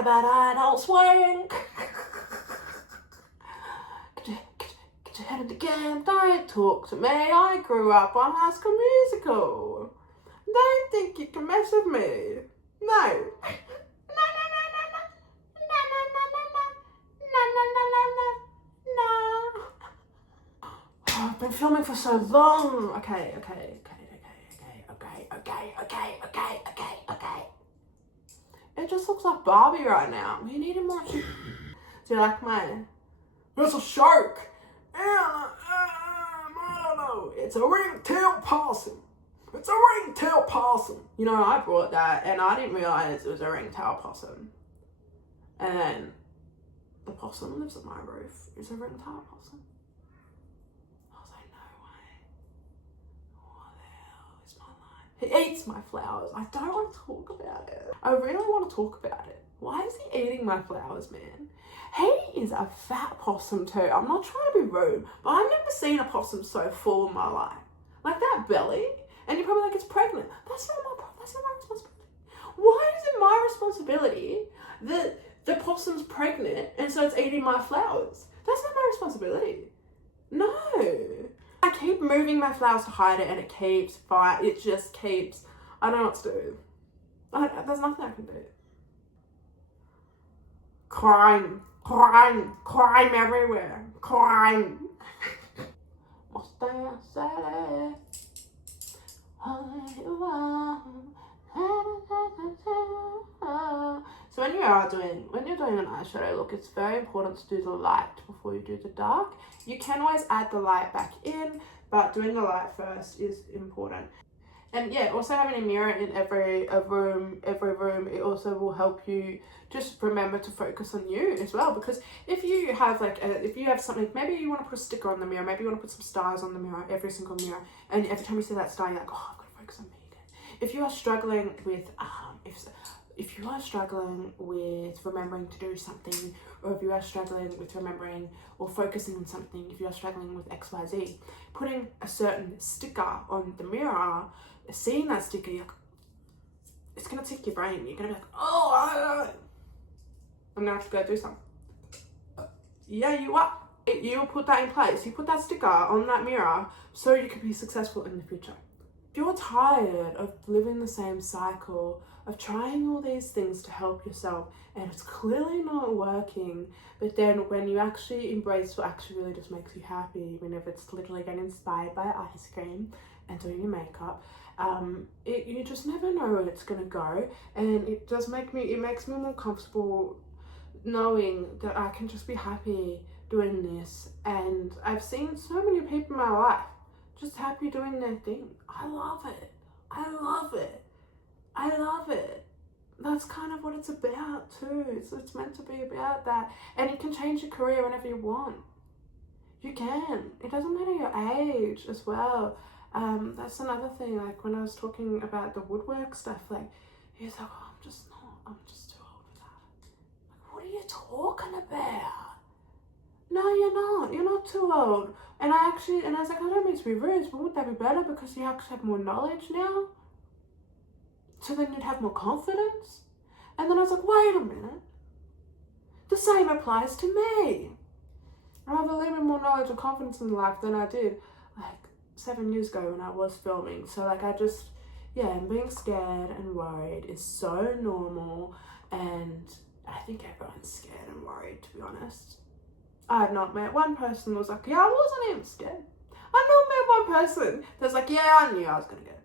About I don't swing. Get your head in the game, don't talk to me. I grew up on High School Musical. Don't think you can mess with me. No. I've been filming for so long. Okay. It just looks like Barbie right now. We need more. Do you like mine? It's a shark. I don't know. It's a ring-tailed possum. It's a ring-tailed possum. You know, I brought that and I didn't realize it was a ring-tailed possum. And then the possum lives on my roof. It's a ring-tailed possum. I was like, no way. What the hell is my life? He eats my flowers. I don't want to talk about it. I really want to talk about it. Why is he eating my flowers, man? He is a fat possum too. I'm not trying to be rude, but I've never seen a possum so full in my life. Like that belly. And you're probably like, it's pregnant. That's not my responsibility. Why is it my responsibility that the possum's pregnant and so it's eating my flowers? That's not my responsibility. No. I keep moving my flowers to hide it and it keeps fine. It just keeps, I don't know what to do. There's nothing I can do. Crime everywhere. Crime. Mustang Sally. So when you're doing an eyeshadow look, it's very important to do the light before you do the dark. You can always add the light back in, but doing the light first is important. And yeah, also having a mirror in every room, it also will help you just remember to focus on you as well. Because if you have something, maybe you want to put a sticker on the mirror, maybe you want to put some stars on the mirror, every single mirror, and every time you see that star, you're like, oh, I've got to focus on me again. If you are struggling with, if you are struggling with remembering to do something, or if you are struggling with remembering or focusing on something, if you are struggling with XYZ, putting a certain sticker on the mirror, seeing that sticker, it's going to tick your brain. You're going to be like, oh, I'm going to have to go do something. Yeah, you are. You put that in place. You put that sticker on that mirror so you can be successful in the future. If you're tired of living the same cycle, of trying all these things to help yourself, and it's clearly not working, but then when you actually embrace what actually really just makes you happy, whenever it's literally getting inspired by ice cream and doing your makeup, you just never know where it's gonna go, and it makes me more comfortable knowing that I can just be happy doing this. And I've seen so many people in my life just happy doing their thing. I love it. That's kind of what it's about too. It's meant to be about that. And you can change your career whenever you want. You can. It doesn't matter your age as well. That's another thing. Like when I was talking about the woodwork stuff, like he was like, oh, I'm just too old for that. Like, what are you talking about? No, you're not too old. And I was like, I don't mean to be rude, but wouldn't that be better because you actually have more knowledge now? So then you'd have more confidence. And then I was like, wait a minute. The same applies to me. I have a little bit more knowledge and confidence in life than I did like 7 years ago when I was filming. So like and being scared and worried is so normal. And I think everyone's scared and worried, to be honest. I have not met one person who was like, yeah, I wasn't even scared. I've not met one person that's like, yeah, I knew I was going to get it.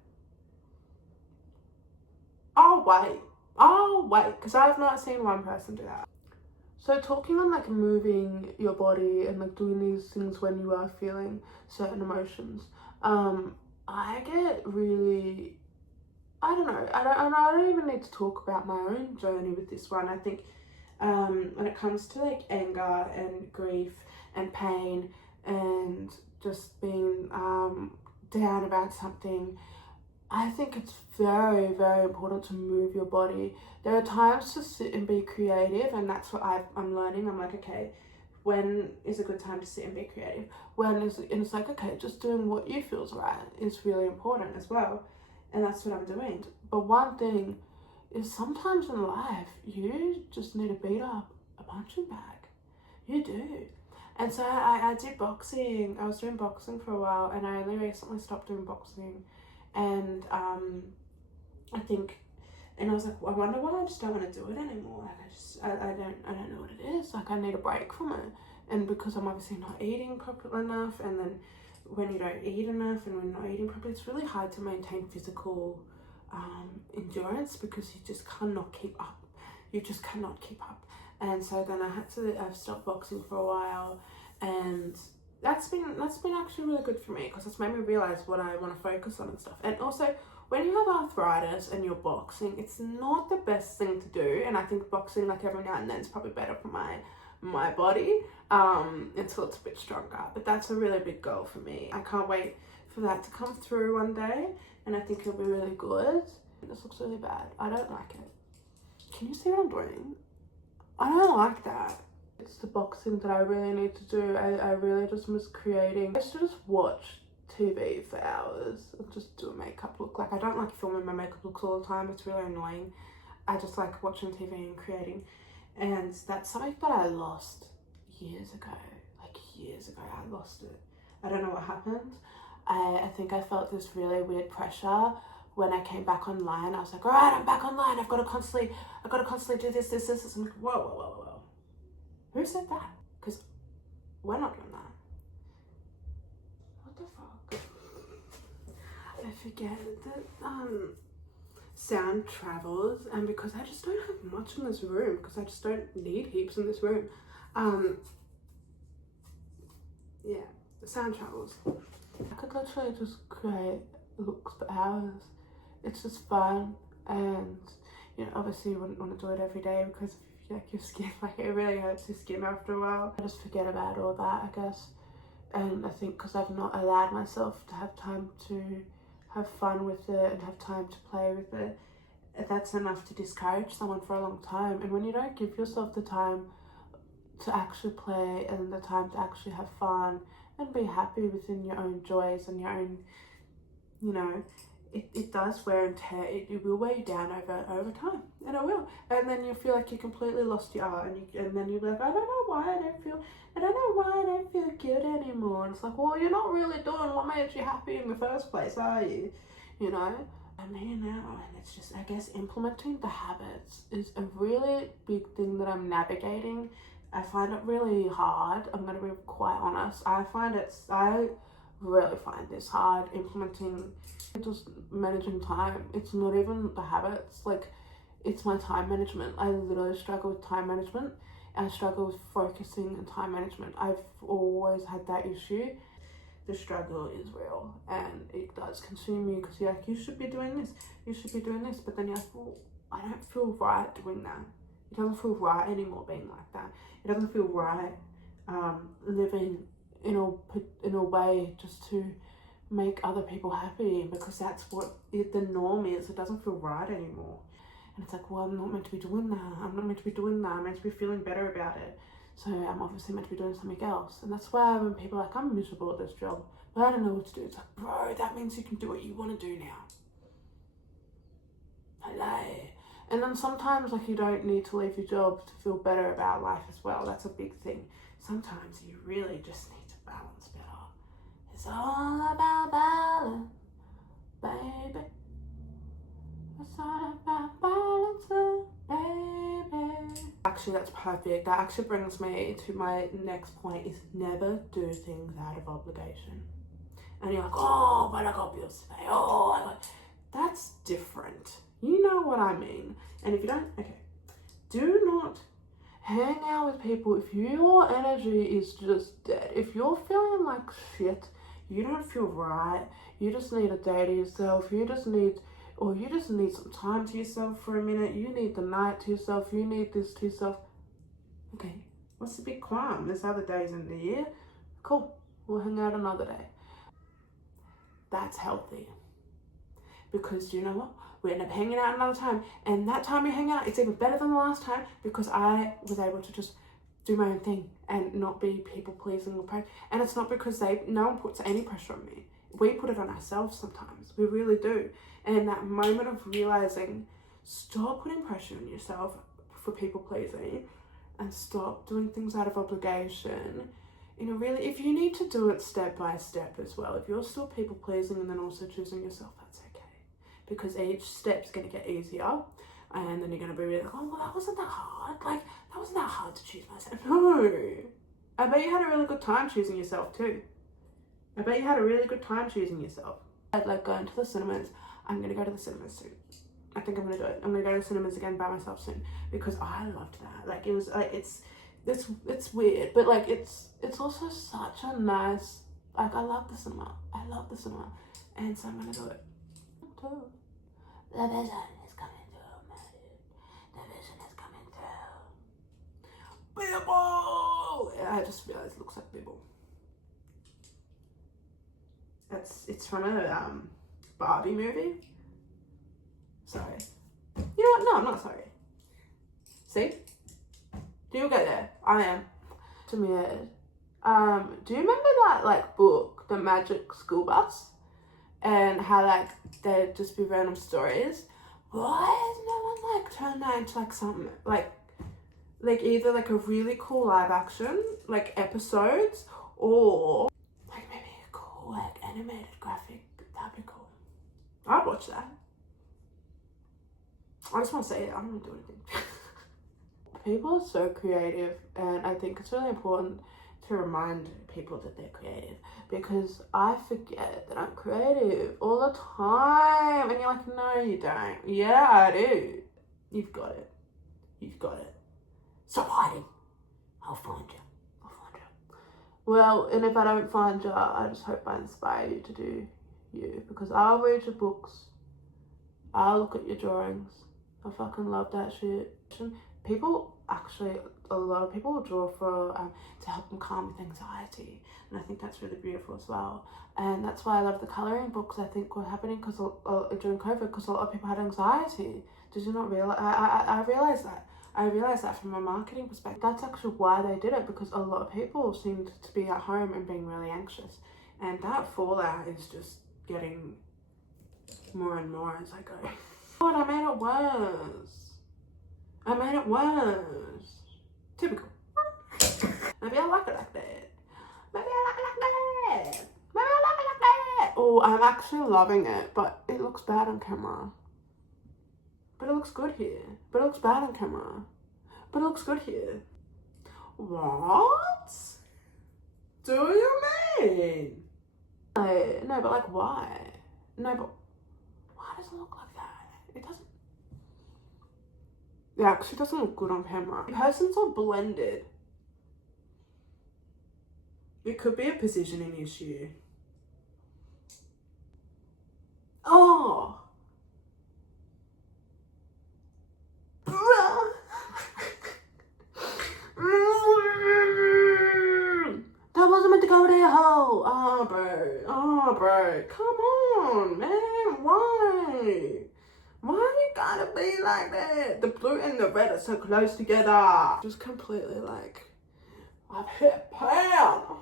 I'll wait, because I have not seen one person do that. So talking on like moving your body and like doing these things when you are feeling certain emotions, I get really, I don't even need to talk about my own journey with this one. I think when it comes to like anger and grief and pain and just being down about something, I think it's very, very important to move your body. There are times to sit and be creative, and that's what I'm learning. I'm like, okay, when is a good time to sit and be creative? And it's like, okay, just doing what you feels right is really important as well. And that's what I'm doing. But one thing is sometimes in life you just need to beat up a punching bag. You do. And so I did boxing. I was doing boxing for a while, and I only recently stopped doing boxing. And I think, and I was like, I wonder why I just don't want to do it anymore. Like I don't know what it is. Like I need a break from it. And because I'm obviously not eating properly enough, and then when you don't eat enough and when you're not eating properly, it's really hard to maintain physical endurance, because you just cannot keep up. You just cannot keep up. And so then I've stopped boxing for a while, and that's been actually really good for me, because it's made me realize what I want to focus on and stuff. And also, when you have arthritis and you're boxing, it's not the best thing to do. And I think boxing, like, every now and then is probably better for my body until it's a bit stronger. But that's a really big goal for me. I can't wait for that to come through one day, and I think it'll be really good. This looks really bad. I don't like it. Can you see what I'm doing? I don't like that. It's the boxing that I really need to do. I really just miss creating. I used to just watch TV for hours and just do a makeup look. Like, I don't like filming my makeup looks all the time. It's really annoying. I just like watching TV and creating. And that's something that I lost years ago. Like, years ago, I lost it. I don't know what happened. I think I felt this really weird pressure when I came back online. I was like, all right, I'm back online. I've got to constantly do this. I'm like, whoa. Who said that? Because we're not doing that. What the fuck? I forget that sound travels, and because I just don't have much in this room, because I just don't need heaps in this room. Yeah, the sound travels. I could literally just create looks for hours. It's just fun, and you know, obviously you wouldn't want to do it every day, because like your skin, like, it really hurts your skin after a while. I just forget about all that, I guess. And I think because I've not allowed myself to have time to have fun with it and have time to play with it, that's enough to discourage someone for a long time. And when you don't give yourself the time to actually play and the time to actually have fun and be happy within your own joys and your own, you know, it does wear and tear. It will weigh you down over time, and it will. And then you feel like you completely lost your art, and then you're like, I don't know why I don't feel good anymore. And it's like, well, you're not really doing what made you happy in the first place, are you? You know? I'm here now, and it's just, I guess, implementing the habits is a really big thing that I'm navigating. I find it really hard. I'm going to be quite honest. I really find this hard, implementing, just managing time. It's not even the habits, like, it's my time management. I literally struggle with time management. I struggle with focusing and time management. I've always had that issue. The struggle is real, and it does consume you, because you're like, you should be doing this, but then you're like, well, I don't feel right doing that. It doesn't feel right anymore being like that. It doesn't feel right living in a way just to make other people happy, because that's what the norm is. It doesn't feel right anymore. And it's like, well, I'm not meant to be doing that. I'm not meant to be doing that. I'm meant to be feeling better about it. So I'm obviously meant to be doing something else. And that's why when people are like, I'm miserable at this job, but I don't know what to do. It's like, bro, that means you can do what you want to do now. Hello. And then sometimes, like, you don't need to leave your job to feel better about life as well. That's a big thing. Sometimes you really just need to balance better. It's all about balance, baby. It's all about balance, baby. Actually, that's perfect. That actually brings me to my next point, is never do things out of obligation. And you're like, oh, but I got bills to pay. Oh, I got... That's different. You know what I mean. And if you don't, okay. Do not hang out with people if your energy is just dead. If you're feeling like shit, you don't feel right, you just need a day to yourself, you just need some time to yourself for a minute, you need the night to yourself, you need this to yourself. Okay, what's the big crime? There's other days in the year. Cool, we'll hang out another day. That's healthy. Because you know what? We end up hanging out another time, and that time we hang out, it's even better than the last time, because I was able to just do my own thing and not be people pleasing or pressure. And it's not because no one puts any pressure on me. We put it on ourselves sometimes. We really do. And that moment of realizing stop putting pressure on yourself for people pleasing, and stop doing things out of obligation. Really, if you need to do it step by step as well, if you're still people pleasing and then also choosing yourself, that's okay. Because each step's going to get easier, and then you're going to be really like, oh, well, that wasn't that hard. Like, that wasn't that hard to choose myself. No. I bet you had a really good time choosing yourself too. I bet you had a really good time choosing yourself. I'd like going to the cinemas. I'm going to go to the cinemas soon. I think I'm going to do it. I'm going to go to the cinemas again by myself soon, because I loved that. Like, it was like, it's weird, but like it's also such a nice, like, I love the cinema, and so I'm gonna do it. The vision is coming through, man. The vision is coming through. Bibble! I just realized it looks like Bibble. It's from a Barbie movie. Sorry. You know what? No, I'm not sorry. See? You'll get there. I am. Do you remember that like book, The Magic School Bus? And how like there'd just be random stories? Why has no one like turned that into like something like either like a really cool live action like episodes, or like maybe a cool like animated graphic? That'd be cool. I'd watch that. I just want to say it. I don't want to do anything. People are so creative, and I think it's really important to remind people that they're creative, because I forget that I'm creative all the time, and you're like, no you don't. Yeah, I do. You've got it. Stop hiding. I'll find you. Well, and if I don't find you, I just hope I inspire you to do you, because I'll read your books, I'll look at your drawings. I fucking love that shit. People actually, a lot of people draw for to help them calm with anxiety, and I think that's really beautiful as well. And that's why I love the colouring books. I think were happening because during COVID, because a lot of people had anxiety. Did you not realize? I realized that. I realized that from a marketing perspective. That's actually why they did it, because a lot of people seemed to be at home and being really anxious, and that fallout is just getting more and more as I go. God, I made it worse. Typical. Maybe I like it like that. Oh, I'm actually loving it, but it looks bad on camera. But it looks good here. But it looks bad on camera. But it looks good here. What do you mean? No, but like why? No, but why does it look like that? It doesn't. It actually doesn't look good on camera. The person's all blended. It could be a positioning issue. Oh! That wasn't meant to go there, ho! Oh, bro. Come on, man. Why? Why you gotta be like that? The blue and the red are so close together. Just completely like, I've hit pound.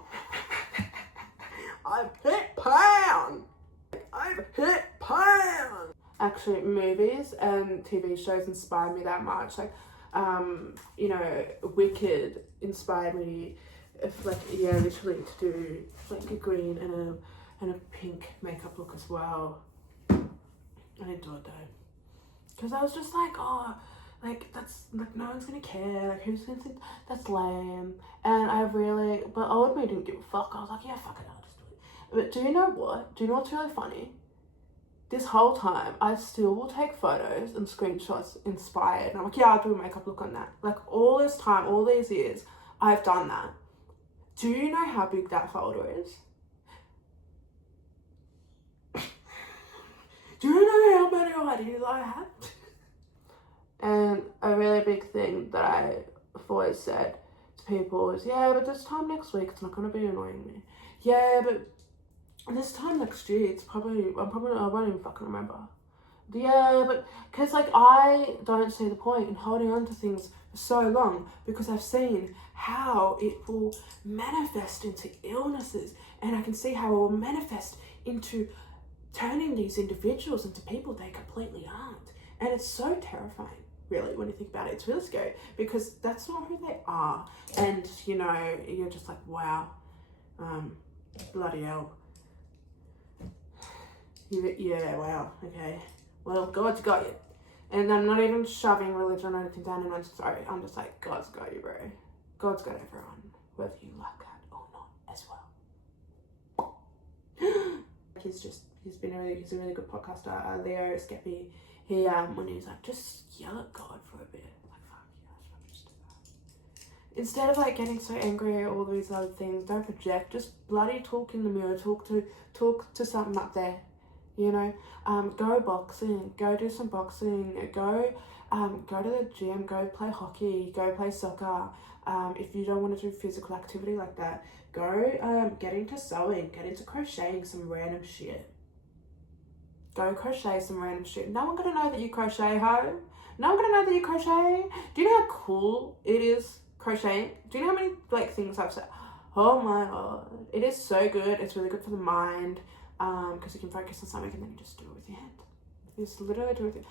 Actually, movies and TV shows inspired me that much. Like, Wicked inspired me, literally to do like a green and a pink makeup look as well. I enjoyed that. Because I was just like, oh, like, that's, like, no one's gonna care, like, who's gonna think that's lame? And but old me didn't give a fuck. I was like, yeah, fuck it, I'll just do it. But do you know what? Do you know what's really funny? This whole time, I still will take photos and screenshots inspired. And I'm like, yeah, I'll do a makeup look on that. Like, all this time, all these years, I've done that. Do you know how big that folder is? Do you know how many ideas I have? And a really big thing that I've always said to people is, yeah, but this time next week, it's not going to be annoying me. Yeah, but this time next year, I won't even fucking remember. Yeah, but, because, like, I don't see the point in holding on to things for so long, because I've seen how it will manifest into illnesses, and I can see how it will manifest into turning these individuals into people they completely aren't. And it's so terrifying, really, when you think about it. It's really scary because that's not who they are. And, you know, you're just like, wow, bloody hell. Yeah, wow, okay. Well, God's got you. And I'm not even shoving religion or anything down anyone's throat. I'm just like, God's got you, bro. God's got everyone, whether you like that or not as well. He's a really good podcaster. Leo Skeppy, he when he was like, just yell at God for a bit. Like, fuck yeah, just do that. Instead of like getting so angry at all these other things, don't project. Just bloody talk in the mirror. Talk to something up there. You know, go boxing. Go do some boxing. Go to the gym. Go play hockey. Go play soccer. If you don't want to do physical activity like that, go get into sewing. Get into crocheting some random shit. Go crochet some random shit. No one gonna know that you crochet, ho. No one gonna know that you crochet. Do you know how cool it is crocheting? Do you know how many like things I've said? Oh my god, it is so good. It's really good for the mind, because you can focus on something and then you just do it with your hand. You just literally do it with your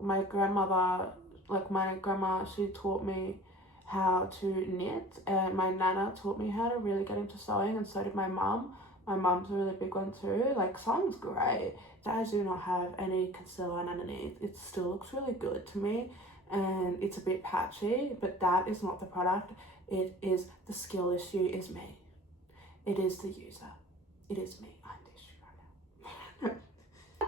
my grandmother, like my grandma, she taught me how to knit, and my nana taught me how to really get into sewing, and so did my mum. My mum's a really big one too. Like, sewing's great. I do not have any concealer underneath. It still looks really good to me, and it's a bit patchy, but that is not the product. It is the skill issue is me. It is the user. It is me. I'm the issue right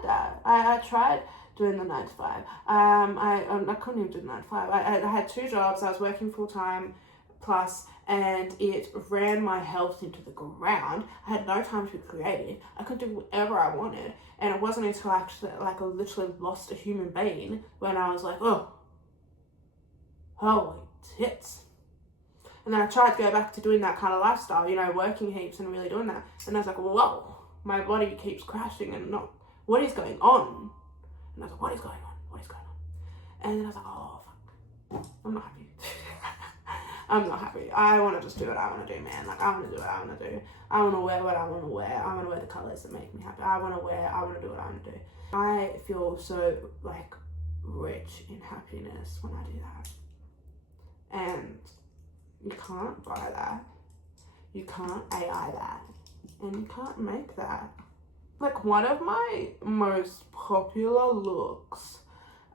now. I tried doing the 9 to 5. I couldn't even do the 9 to 5. I had 2 jobs. I was working full time plus, and it ran my health into the ground. I had no time to be creative. I could do whatever I wanted, and it wasn't until I actually I literally lost a human being when I was like, oh, holy tits. And then I tried to go back to doing that kind of lifestyle, you know, working heaps and really doing that. And I was like, whoa, my body keeps crashing and not, what is going on? And I was like, what is going on? What is going on? And then I was like, oh, fuck, I'm not happy. I'm not happy. I want to just do what I want to do, man. Like, I want to do what I want to do. I want to wear what I want to wear. I want to wear the colours that make me happy. I want to do what I want to do. I feel so, like, rich in happiness when I do that. And you can't buy that. You can't AI that. And you can't make that. Like, one of my most popular looks,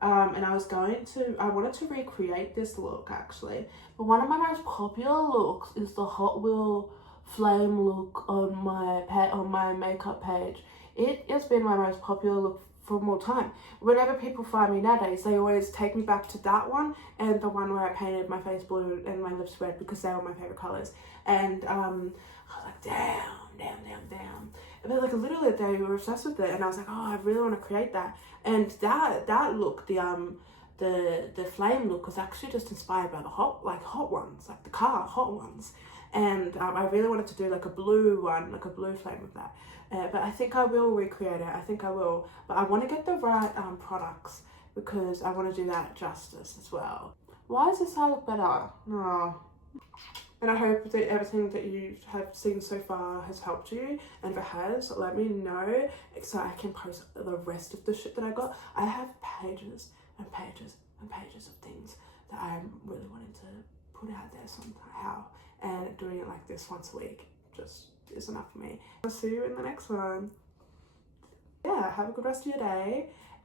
and I wanted to recreate this look actually, but one of my most popular looks is the Hot Wheel flame look on my makeup page. It has been my most popular look for more time. Whenever people find me nowadays, they always take me back to that one and the one where I painted my face blue and my lips red because they were my favorite colors. And I was like, damn. But like literally they were obsessed with it, and I was like, oh, I really want to create that. And that look, the flame look was actually just inspired by the hot ones, like the car hot ones. And I really wanted to do like a blue one, like a blue flame with that. But I think I will recreate it. I think I will. But I want to get the right products because I want to do that justice as well. Why does this eye look better? Oh. And I hope that everything that you have seen so far has helped you. And if it has, let me know so I can post the rest of the shit that I got. I have pages and pages and pages of things that I'm really wanting to put out there somehow. And doing it like this once a week just is enough for me. I'll see you in the next one. Yeah, have a good rest of your day.